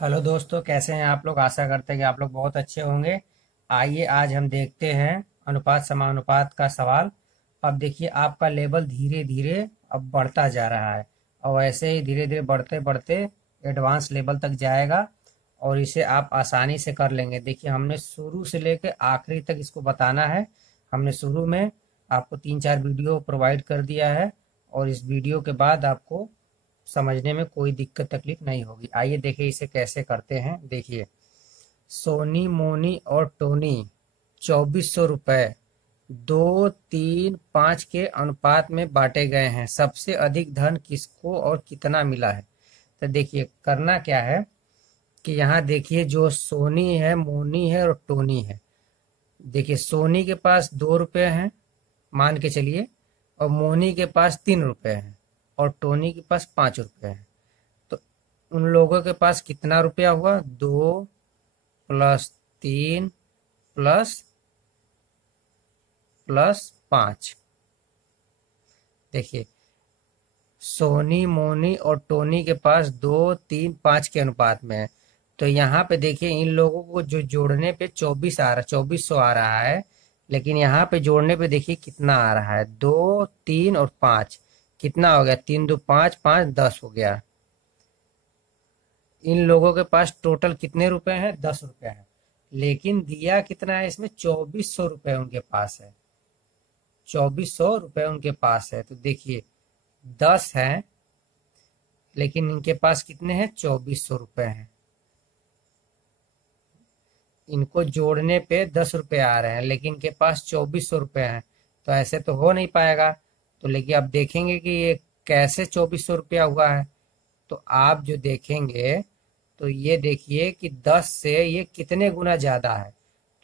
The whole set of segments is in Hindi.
हेलो दोस्तों, कैसे हैं आप लोग। आशा करते हैं कि आप लोग बहुत अच्छे होंगे। आइए आज हम देखते हैं अनुपात समानुपात का सवाल। अब देखिए आपका लेवल धीरे धीरे अब बढ़ता जा रहा है और ऐसे ही धीरे धीरे बढ़ते बढ़ते एडवांस लेवल तक जाएगा और इसे आप आसानी से कर लेंगे। देखिए हमने शुरू से लेकर आखिरी तक इसको बताना है। हमने शुरू में आपको 3-4 वीडियो प्रोवाइड कर दिया है और इस वीडियो के बाद आपको समझने में कोई दिक्कत तकलीफ नहीं होगी। आइए देखिए इसे कैसे करते हैं। देखिए सोनी मोनी और टोनी 2400 रुपये 2, 3, 5 के अनुपात में बांटे गए हैं। सबसे अधिक धन किसको और कितना मिला है। तो देखिए करना क्या है कि यहाँ देखिए जो सोनी है, मोनी है और टोनी है। देखिए सोनी के पास 2 रुपये हैं मान के चलिए, और मोनी के पास 3 रुपये हैं और टोनी के पास 5 रुपये हैं। तो उन लोगों के पास कितना रुपया हुआ? 2 + 3 + 5। देखिए सोनी मोनी और टोनी के पास 2, 3, 5 के अनुपात में है। तो यहाँ पे देखिए इन लोगों को जो जोड़ने पे 2400 आ रहा है, लेकिन यहाँ पे जोड़ने पे देखिए कितना आ रहा है, 2, 3 और 5। कितना हो गया? 3, 2, 5, 5, 10 हो गया। इन लोगों के पास टोटल कितने रुपए हैं? 10 रुपए हैं। लेकिन दिया कितना है इसमें? 2400 रुपये उनके पास है। 2400 रुपये उनके पास है। तो देखिए 10 है लेकिन इनके पास कितने हैं? 2400 रुपये हैं। इनको जोड़ने पे 10 रुपये आ रहे हैं लेकिन इनके पास 2400 रुपये हैं। तो ऐसे तो हो नहीं पाएगा। तो लेकिन अब देखेंगे कि ये कैसे 2400 रुपया हुआ है। तो आप जो देखेंगे तो ये देखिए कि 10 से ये कितने गुना ज्यादा है।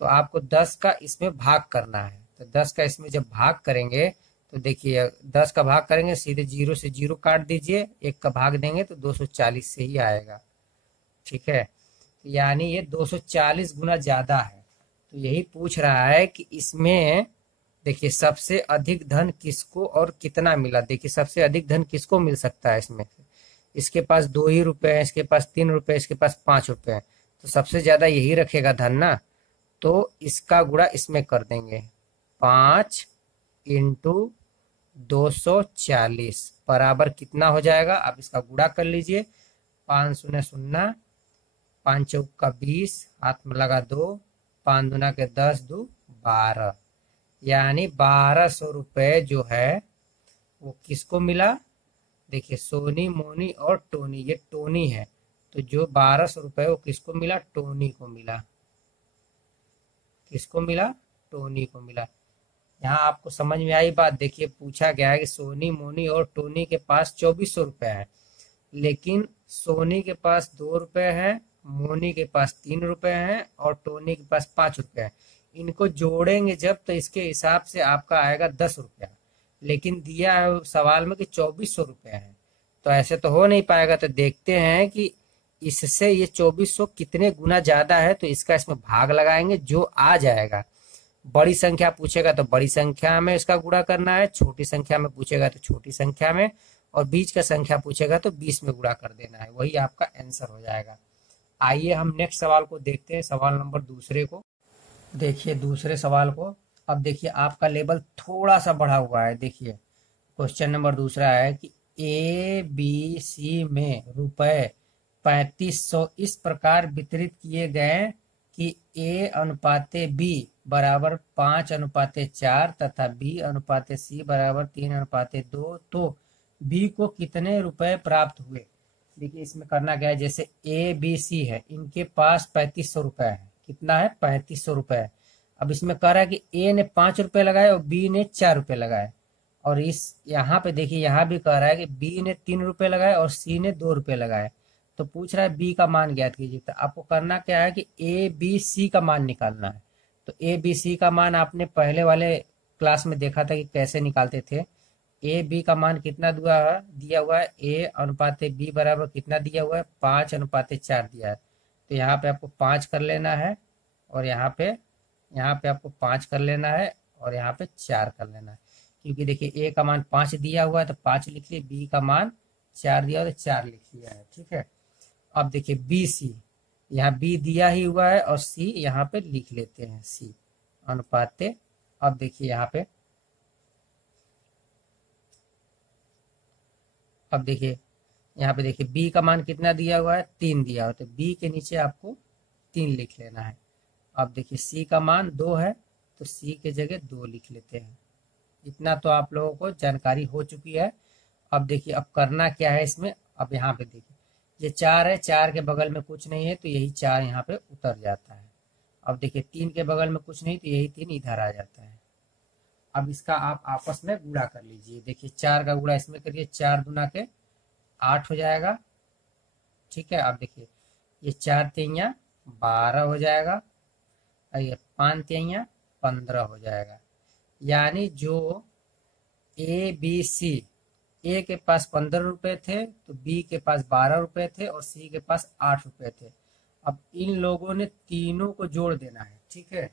तो आपको 10 का इसमें भाग करना है। तो 10 का इसमें जब भाग करेंगे तो देखिए 10 का भाग करेंगे, सीधे 0 से 0 काट दीजिए, 1 का भाग देंगे तो 240 से ही आएगा। ठीक है, यानी ये 240 गुना ज्यादा है। तो यही पूछ रहा है कि इसमें देखिए सबसे अधिक धन किसको और कितना मिला। देखिए सबसे अधिक धन किसको मिल सकता है इसमें। इसके पास 2 ही रुपए हैं, इसके पास 3 रुपए, इसके पास 5 रुपए हैं। तो सबसे ज्यादा यही रखेगा धन ना। तो इसका गुणा इसमें कर देंगे, 5 × 240 बराबर कितना हो जाएगा। अब इसका गुणा कर लीजिए, 5 0 0, 5 चौक का 20, हाथ में लगा 2, 5 दूना के 10, 2 12, यानी 1200 रुपये जो है वो किसको मिला। देखिए सोनी मोनी और टोनी, ये टोनी है। तो जो 1200 रुपये वो किसको मिला? टोनी को मिला। किसको मिला? टोनी को मिला। यहाँ आपको समझ में आई बात। देखिए पूछा गया है कि सोनी मोनी और टोनी के पास 2400 रुपये है, लेकिन सोनी के पास 2 रुपये है, मोनी के पास 3 रुपये हैं और टोनी के पास 5 रुपये है। इनको जोड़ेंगे जब तो इसके हिसाब से आपका आएगा 10 रुपया, लेकिन दिया है सवाल में कि 2400 रुपये है। तो ऐसे तो हो नहीं पाएगा। तो देखते हैं कि इससे ये 2400 कितने गुना ज्यादा है। तो इसका इसमें भाग लगाएंगे, जो आ जाएगा। बड़ी संख्या पूछेगा तो बड़ी संख्या में इसका गुणा करना है, छोटी संख्या में पूछेगा तो छोटी संख्या में, और बीच का संख्या पूछेगा तो 20 में गुणा कर देना है। वही आपका आंसर हो जाएगा। आइए हम नेक्स्ट सवाल को देखते हैं, सवाल नंबर दूसरे को। देखिए दूसरे सवाल को। अब देखिए आपका लेवल थोड़ा सा बढ़ा हुआ है। देखिए क्वेश्चन नंबर दूसरा है कि ABC में रुपए 3500 इस प्रकार वितरित किए गए कि A/B बराबर 5/4 तथा B/C बराबर 3/2। तो B को कितने रुपए प्राप्त हुए। देखिए इसमें करना क्या है, जैसे ABC है, इनके पास 3500 रुपए है। कितना है? 3500 रुपए है। अब इसमें कह रहा है कि A ने 5 रुपए लगाए और B ने 4 रुपए लगाए। और इस यहाँ पे देखिए यहाँ भी कह रहा है कि बी ने 3 रुपए लगाए और सी ने 2 रुपए लगाए। तो पूछ रहा है बी का मान ज्ञात कीजिए। तो आपको करना क्या है कि ए बी सी का मान निकालना है। तो ए बी सी का मान आपने पहले वाले क्लास में देखा था कि कैसे निकालते थे। ए बी का मान कितना दिया हुआ है, A/B बराबर कितना दिया हुआ है, 5/4 दिया है। तो यहाँ पे आपको 5 कर लेना है और यहाँ पे आपको 5 कर लेना है और यहाँ पे 4 कर लेना है। क्योंकि देखिए ए का मान 5 दिया हुआ है तो 5 लिख लिए, बी का मान 4 दिया हुआ है तो 4 लिख लिया है। ठीक है। अब देखिए बी सी, यहाँ बी दिया ही हुआ है और सी यहाँ पे लिख लेते हैं, सी अनुपाते। अब देखिए यहाँ पे, अब देखिए यहाँ पे देखिए बी का मान कितना दिया हुआ है, 3 दिया हुआ है, तो बी के नीचे आपको 3 लिख लेना है। अब देखिए सी का मान 2 है, तो सी के जगह 2 लिख लेते हैं। इतना तो आप लोगों को जानकारी हो चुकी है। अब देखिए अब करना क्या है इसमें, अब यहाँ पे देखिए ये 4 है, 4 के बगल में कुछ नहीं है तो यही 4 यहाँ पे उतर जाता है। अब देखिए 3 के बगल में कुछ नहीं तो यही 3 इधर आ जाता है। अब इसका आप आपस में गुणा कर लीजिए। देखिए 4 का गुणा इसमें करिए, 4 दूना के 8 हो जाएगा। ठीक है, अब देखिए ये 4 तिहिया 12 हो जाएगा और ये 5 तिहिया 15 हो जाएगा। यानी जो ए बी सी, ए के पास 15 रुपए थे तो बी के पास 12 रुपए थे और सी के पास 8 रुपए थे। अब इन लोगों ने तीनों को जोड़ देना है। ठीक है,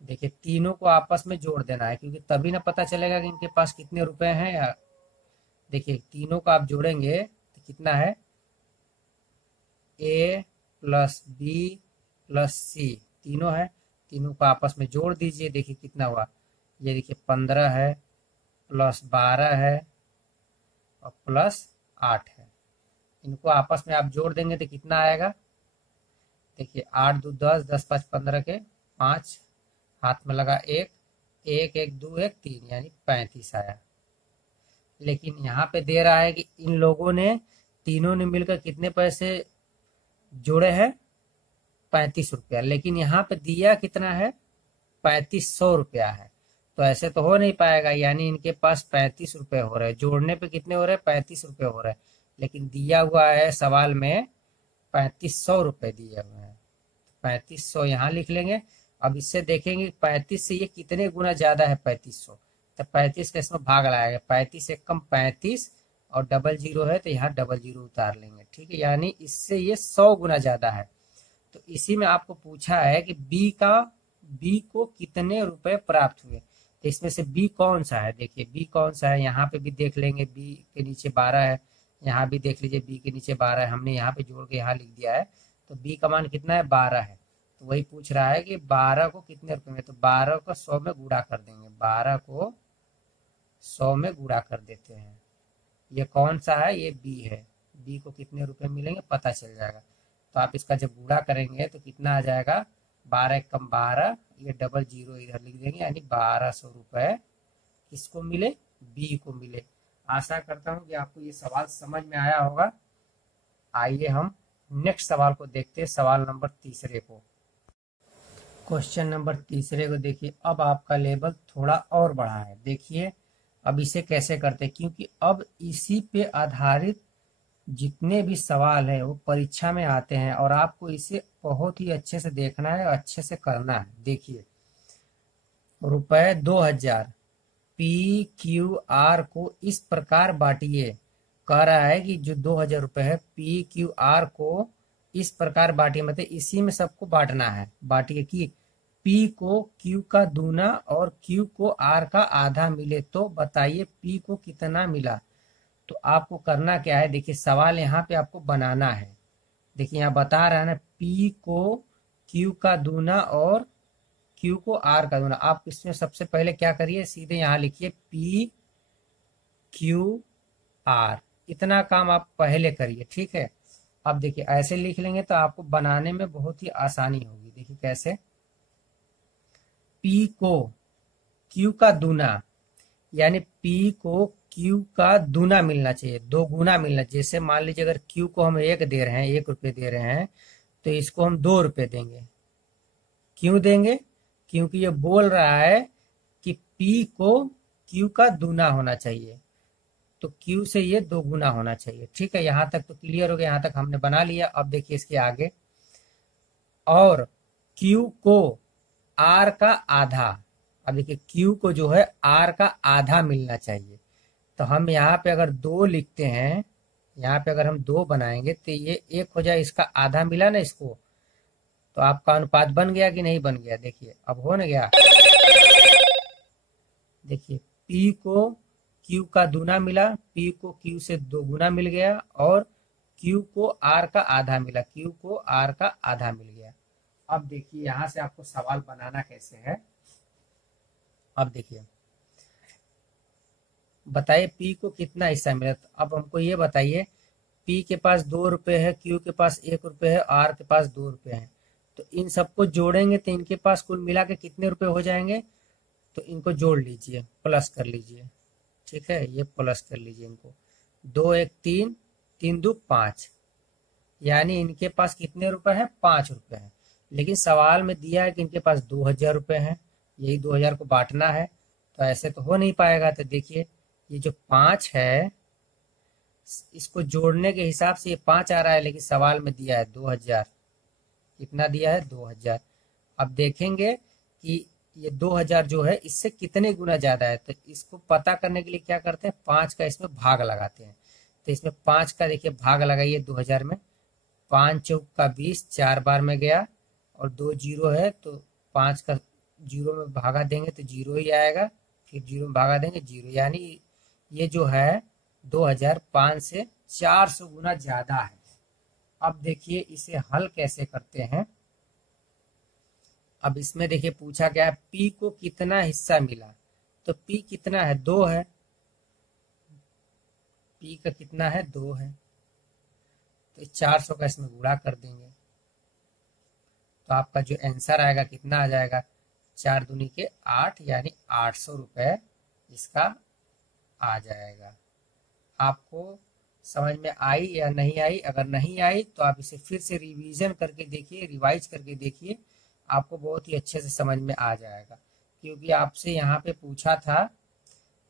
देखिए तीनों को आपस में जोड़ देना है, क्योंकि तभी ना पता चलेगा कि इनके पास कितने रुपए हैं। या देखिए तीनों को आप जोड़ेंगे तो कितना है, ए प्लस बी प्लस सी, तीनों है, तीनों को आपस में जोड़ दीजिए। देखिए कितना हुआ, ये देखिए 15 है प्लस 12 है और प्लस 8 है। इनको आपस में आप जोड़ देंगे तो कितना आएगा, देखिए 8 दो 10, 10 5 15 के 5, हाथ में लगा 1, 1 1 2 1 3, यानी 35 आया। लेकिन यहाँ पे दे रहा है कि इन लोगों ने तीनों ने मिलकर कितने पैसे जोड़े हैं, 35 रुपया। लेकिन यहाँ पे दिया कितना है, 3500 रुपया है। तो ऐसे तो हो नहीं पाएगा, यानी इनके पास 35 रुपए हो रहे हैं। जोड़ने पे कितने हो रहे हैं, 35 रुपए हो रहे हैं। लेकिन दिया हुआ है सवाल में 3500 रुपए दिए हुए हैं, 3500 यहाँ लिख लेंगे। अब इससे देखेंगे 35 से ये कितने गुना ज्यादा है 3500, तो 35 का इसमें भाग लगाएगा, 35 से कम 35 और डबल जीरो है तो यहाँ डबल जीरो उतार लेंगे। ठीक है, यानी इससे ये 100 गुना ज्यादा है। तो इसी में आपको पूछा है कि बी को कितने रुपए प्राप्त हुए, तो इसमें से बी कौन सा है। देखिए बी कौन सा है, यहाँ पे भी देख लेंगे, बी के नीचे 12 है, यहाँ भी देख लीजिए बी के नीचे 12 है, हमने यहाँ पे जोड़ के यहाँ लिख दिया है। तो बी का मान कितना है, 12 है। तो वही पूछ रहा है कि 12 को कितने रुपए में, तो 12 को 100 में गुणा कर देंगे, 12 को 100 में गुणा कर देते हैं। ये कौन सा है, ये बी है। बी को कितने रुपए मिलेंगे पता चल जाएगा। तो आप इसका जब गुणा करेंगे तो कितना आ जाएगा, 12 कम 12, ये डबल जीरो इधर लिख देंगे, यानी 1200 रुपए किसको मिले, बी को मिले। आशा करता हूँ कि आपको ये सवाल समझ में आया होगा। आइए हम नेक्स्ट सवाल को देखते हैं, सवाल नंबर तीसरे को। क्वेश्चन नंबर तीसरे को देखिए, अब आपका लेवल थोड़ा और बढ़ा है। देखिए अब इसे कैसे करते हैं, क्योंकि अब इसी पे आधारित जितने भी सवाल है वो परीक्षा में आते हैं और आपको इसे बहुत ही अच्छे से देखना है और अच्छे से करना है। देखिए रुपए 2000 पी क्यू आर को इस प्रकार बांटिए। कह रहा है कि जो 2000 रुपए है पी क्यू आर को इस प्रकार बांटिए, मतलब इसी में सबको बांटना है। बांटिए कि पी को क्यू का दूना और क्यू को आर का आधा मिले तो बताइए पी को कितना मिला। तो आपको करना क्या है, देखिए सवाल यहाँ पे आपको बनाना है। देखिए यहाँ बता रहा है ना, पी को क्यू का दूना और क्यू को आर का दूना। आप इसमें सबसे पहले क्या करिए, सीधे यहाँ लिखिए पी क्यू आर, इतना काम आप पहले करिए। ठीक है, अब देखिए ऐसे लिख लेंगे तो आपको बनाने में बहुत ही आसानी होगी। देखिए कैसे, पी को क्यू का दूना, यानी पी को क्यू का दूना मिलना चाहिए, 2 गुना मिलना। जैसे मान लीजिए अगर क्यू को हम 1 दे रहे हैं, 1 रुपये दे रहे हैं, तो इसको हम 2 रुपये देंगे। क्यों देंगे, क्योंकि ये बोल रहा है कि पी को क्यू का दूना होना चाहिए, तो क्यू से ये 2 गुना होना चाहिए। ठीक है, यहाँ तक तो क्लियर हो गया, यहाँ तक हमने बना लिया। अब देखिए इसके आगे, और क्यू को आर का आधा। अब देखिए क्यू को जो है आर का आधा मिलना चाहिए। तो हम यहाँ पे अगर 2 लिखते हैं, यहाँ पे अगर हम 2 बनाएंगे तो ये 1 हो जाए, इसका आधा मिला ना इसको, तो आपका अनुपात बन गया कि नहीं बन गया। देखिए अब हो ना गया। देखिए पी को क्यू का दूना मिला, पी को क्यू से 2 गुना मिल गया और क्यू को आर का आधा मिला, क्यू को आर का आधा मिल गया। अब देखिए यहां से आपको सवाल बनाना कैसे है। अब देखिए बताइए पी को कितना हिस्सा मिला। तो अब हमको ये बताइए पी के पास 2 रुपए है, क्यू के पास 1 रुपए है, आर के पास 2 रुपए है। तो इन सबको जोड़ेंगे तो इनके पास कुल मिला के कितने रुपए हो जाएंगे। तो इनको जोड़ लीजिए, प्लस कर लीजिए, ठीक है, ये प्लस कर लीजिए इनको। 2 1 3, 3 2 5, यानी इनके पास कितने रुपए हैं, 5 रुपए हैं। लेकिन सवाल में दिया है कि इनके पास 2000 रुपए हैं, यही 2000 को बांटना है। तो ऐसे तो हो नहीं पाएगा। तो देखिए ये जो 5 है इसको जोड़ने के हिसाब से ये 5 आ रहा है, लेकिन सवाल में दिया है 2000। कितना दिया है, 2000। अब देखेंगे कि ये 2000 जो है इससे कितने गुना ज्यादा है। तो इसको पता करने के लिए क्या करते हैं, 5 का इसमें भाग लगाते हैं। तो इसमें 5 का देखिए भाग लगाइए 2000 में। 5 चौक का 20, 4 बार में गया और 2 जीरो है, तो 5 का जीरो में भागा देंगे तो जीरो ही आएगा, फिर जीरो में भागा देंगे जीरो, यानी ये जो है 2000 5 से 400 गुना ज्यादा है। अब देखिए इसे हल कैसे करते हैं। अब इसमें देखिए पूछा गया है पी को कितना हिस्सा मिला। तो पी कितना है, 2 है, पी का कितना है, 2 है। तो 400 का इसमें गुणा कर देंगे तो आपका जो आंसर आएगा कितना आ जाएगा, 4 दूनी के 8, यानी 800 रुपए इसका आ जाएगा। आपको समझ में आई या नहीं आई? अगर नहीं आई तो आप इसे फिर से रिवीजन करके देखिए, रिवाइज करके देखिए, आपको बहुत ही अच्छे से समझ में आ जाएगा। क्योंकि आपसे यहाँ पे पूछा था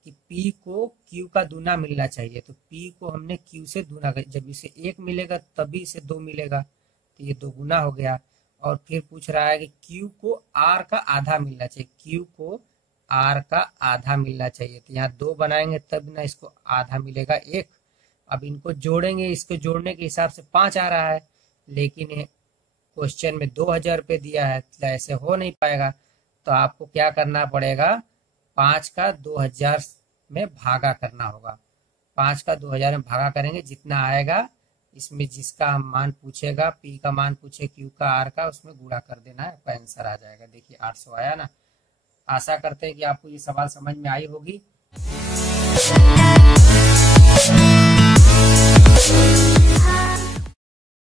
कि P को Q का दूना मिलना चाहिए, तो P को हमने Q से दूना कर, जब इसे 1 मिलेगा तभी इसे 2 मिलेगा, तो ये 2 गुना हो गया। और फिर पूछ रहा है कि Q को R का आधा मिलना चाहिए, Q को R का आधा मिलना चाहिए। तो यहाँ 2 बनाएंगे तब ना इसको आधा मिलेगा 1। अब इनको जोड़ेंगे, इसको जोड़ने के हिसाब से 5 आ रहा है, लेकिन क्वेश्चन में 2000 रुपये दिया है, तो ऐसे हो नहीं पाएगा। तो आपको क्या करना पड़ेगा, 5 का 2000 में भागा करना होगा। 5 का 2000 में भागा करेंगे, जितना आएगा इसमें जिसका हम मान पूछेगा, पी का मान पूछे क्यू का आर का, उसमें गुणा कर देना है, आपका आंसर आ जाएगा। देखिए 800 आया ना। आशा करते हैं कि आपको ये सवाल समझ में आई होगी।